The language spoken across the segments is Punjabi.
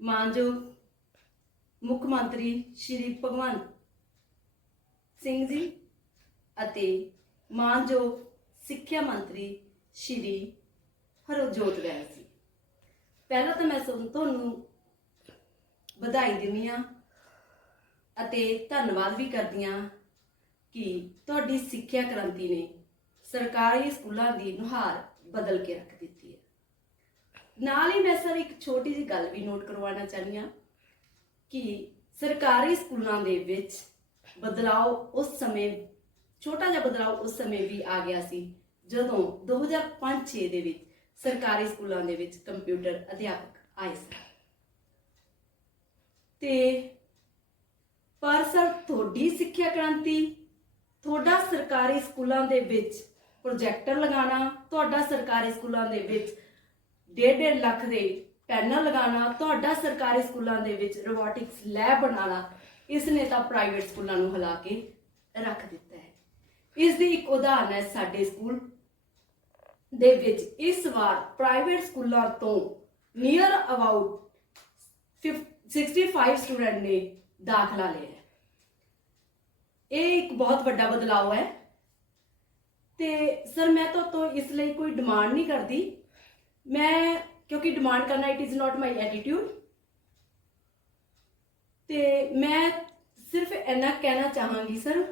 ਮਾਨਯੋਗ ਮੁੱਖ ਮੰਤਰੀ ਸ਼੍ਰੀ ਭਗਵੰਤ ਸਿੰਘ ਜੀ ਅਤੇ ਮਾਨਯੋਗ ਸਿੱਖਿਆ ਮੰਤਰੀ ਸ਼੍ਰੀ ਹਰਜੋਤ ਬੈਂਸ ਜੀ। ਪਹਿਲਾਂ ਤਾਂ ਮੈਂ ਸਭ ਤੁਹਾਨੂੰ ਵਧਾਈ ਦਿੰਦੀ ਹਾਂ ਅਤੇ ਧੰਨਵਾਦ ਵੀ ਕਰਦੀ ਹਾਂ ਕਿ ਤੁਹਾਡੀ ਸਿੱਖਿਆ ਕ੍ਰਾਂਤੀ ਨੇ ਸਰਕਾਰੀ ਸਕੂਲਾਂ ਦੀ ਨੁਹਾਰ ਬਦਲ ਕੇ ਰੱਖ ਦਿੱਤੀ ਹੈ। ਨਾਲ ਹੀ ਮੈਂ ਸਰ ਇੱਕ ਛੋਟੀ ਜਿਹੀ ਗੱਲ ਵੀ ਨੋਟ ਕਰਵਾਉਣਾ ਚਾਹੁੰਦੀ ਹਾਂ ਕਿ ਸਰਕਾਰੀ ਸਕੂਲਾਂ ਦੇ ਵਿੱਚ ਬਦਲਾਅ ਉਸ ਸਮੇਂ, ਛੋਟਾ ਜਿਹਾ ਬਦਲਾਅ ਉਸ ਸਮੇਂ ਵੀ ਆ ਗਿਆ ਸੀ ਜਦੋਂ 2005-6 ਦੇ ਵਿੱਚ ਸਰਕਾਰੀ ਸਕੂਲਾਂ ਦੇ ਵਿੱਚ ਕੰਪਿਊਟਰ ਅਧਿਆਪਕ ਆਏ ਸਨ। ਤੇ ਪਰ ਸਰ ਤੁਹਾਡੀ ਸਿੱਖਿਆ ਕ੍ਰਾਂਤੀ, ਤੁਹਾਡਾ ਸਰਕਾਰੀ ਸਕੂਲਾਂ ਦੇ ਵਿੱਚ ਪ੍ਰੋਜੈਕਟਰ ਲਗਾਉਣਾ, ਤੁਹਾਡਾ ਸਰਕਾਰੀ ਸਕੂਲਾਂ ਦੇ ਵਿੱਚ ਡੇਢ ਡੇਢ ਲੱਖ ਦੇ ਪੈਨਲ ਲਗਾਉਣਾ, ਤੁਹਾਡਾ ਸਰਕਾਰੀ ਸਕੂਲਾਂ ਦੇ ਵਿੱਚ ਰੋਬੋਟਿਕਸ ਲੈਬ ਬਣਾਉਣਾ ਇਸ ਨੇ ਤਾਂ ਪ੍ਰਾਈਵੇਟ ਸਕੂਲਾਂ ਨੂੰ ਹਿਲਾ ਕੇ ਰੱਖ ਦਿੱਤਾ ਹੈ। ਇਸ ਦੀ ਇੱਕ ਉਦਾਹਰਨ ਹੈ ਸਾਡੇ ਸਕੂਲ ਦੇ ਵਿੱਚ। ਇਸ ਵਾਰ ਪ੍ਰਾਈਵੇਟ ਸਕੂਲਾਂ ਤੋਂ ਨੀਅਰ ਅਬਾਊਟ 65 ਸਟੂਡੈਂਟ ਨੇ ਦਾਖਲਾ ਲਿਆ ਇਹ ਇੱਕ ਬਹੁਤ ਵੱਡਾ ਬਦਲਾਅ ਹੈ ਤੇ ਸਰ, ਮੈਂ ਤਾਂ ਤੋਂ ਇਸ ਲਈ ਕੋਈ ਡਿਮਾਂਡ ਨਹੀਂ ਕਰਦੀ ਮੈਂ, ਕਿਉਂਕਿ ਡਿਮਾਂਡ ਕਰਨਾ it is not my attitude ਤੇ ਮੈਂ ਸਿਰਫ ਇੰਨਾ ਕਹਿਣਾ ਚਾਹਾਂਗੀ ਸਰ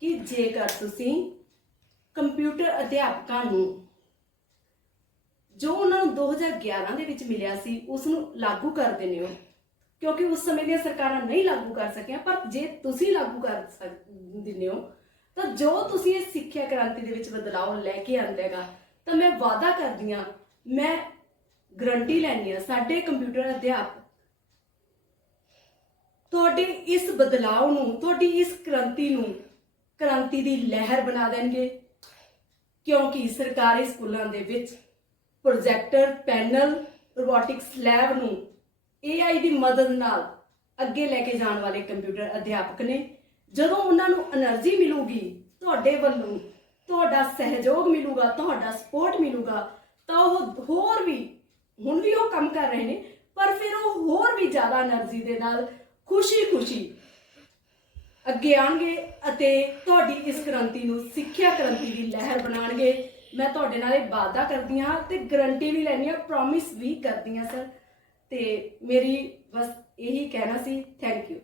ਕਿ ਜੇਕਰ ਤੁਸੀਂ ਕੰਪਿਊਟਰ ਅਧਿਆਪਕਾਂ ਨੂੰ, ਜੋ ਉਹਨਾਂ ਨੂੰ 2011 ਦੇ ਵਿੱਚ ਮਿਲਿਆ ਸੀ ਉਸ ਨੂੰ ਲਾਗੂ ਕਰ ਦਿੰਦੇ ਹੋ, ਕਿਉਂਕਿ ਉਸ ਸਮੇਂ ਦੀਆਂ ਸਰਕਾਰਾਂ ਨਹੀਂ ਲਾਗੂ ਕਰ ਸਕੀਆਂ, ਪਰ ਜੇ ਤੁਸੀਂ ਲਾਗੂ ਕਰ ਸਕ- ਦਿੰਦੇ ਹੋ, ਤਾਂ ਜੋ ਤੁਸੀਂ ਇਹ ਸਿੱਖਿਆ ਕ੍ਰਾਂਤੀ ਦੇ ਵਿੱਚ ਬਦਲਾਅ ਲੈ ਕੇ ਆਂਦੇਗਾ ਤਾਂ ਮੈਂ ਵਾਅਦਾ ਕਰਦੀ ਹਾਂ ਮੈਂ ਗਰੰਟੀ ਲੈਣੀ ਆ ਸਾਡੇ ਕੰਪਿਊਟਰ ਅਧਿਆਪਕ ਤੁਹਾਡੇ ਇਸ ਬਦਲਾਅ ਨੂੰ, ਤੁਹਾਡੀ ਇਸ ਕ੍ਰਾਂਤੀ ਨੂੰ ਕ੍ਰਾਂਤੀ ਦੀ ਲਹਿਰ ਬਣਾ ਦੇਣਗੇ। ਕਿਉਂਕਿ ਸਰਕਾਰੀ ਸਕੂਲਾਂ ਦੇ ਵਿੱਚ ਪ੍ਰੋਜੈਕਟਰ ਪੈਨਲ ਰੋਬੋਟਿਕਸ ਲੈਬ ਨੂੰ AI ਦੀ ਮਦਦ ਨਾਲ ਅੱਗੇ ਲੈ ਕੇ ਜਾਣ ਵਾਲੇ ਕੰਪਿਊਟਰ ਅਧਿਆਪਕ ਨੇ, ਜਦੋਂ ਉਹਨਾਂ ਨੂੰ એનર્ਜੀ ਮਿਲੂਗੀ, ਤੁਹਾਡੇ ਵੱਲੋਂ ਤੁਹਾਡਾ ਸਹਿਯੋਗ ਮਿਲੂਗਾ, ਤੁਹਾਡਾ ਸਪੋਰਟ ਮਿਲੂਗਾ ਤਾਂ ਉਹ ਹੋਰ ਵੀ, ਹੁਣ ਵੀ ਉਹ ਕੰਮ ਕਰ ਰਹੇ ਨੇ, ਪਰ ਫਿਰ ਉਹ ਹੋਰ ਵੀ ਜ਼ਿਆਦਾ એનર્ਜੀ ਦੇ ਨਾਲ ਖੁਸ਼ੀ-ਖੁਸ਼ੀ ਅੱਗੇ ਆਣਗੇ ਅਤੇ ਤੁਹਾਡੀ ਇਸ ਕ੍ਰਾਂਤੀ ਨੂੰ ਸਿੱਖਿਆ ਕ੍ਰਾਂਤੀ ਦੀ ਲਹਿਰ ਬਣਾਣਗੇ ਮੈਂ ਤੁਹਾਡੇ ਨਾਲ ਇਹ ਵਾਅਦਾ ਕਰਦੀ ਹਾਂ ਤੇ ਗਰੰਟੀ ਵੀ ਲੈਣੀ ਆ ਪ੍ਰੋਮਿਸ ਵੀ ਕਰਦੀ ਹਾਂ ਸਰ ਤੇ ਮੇਰੀ ਬਸ ਇਹੀ ਕਹਿਣਾ ਸੀ ਥੈਂਕ ਯੂ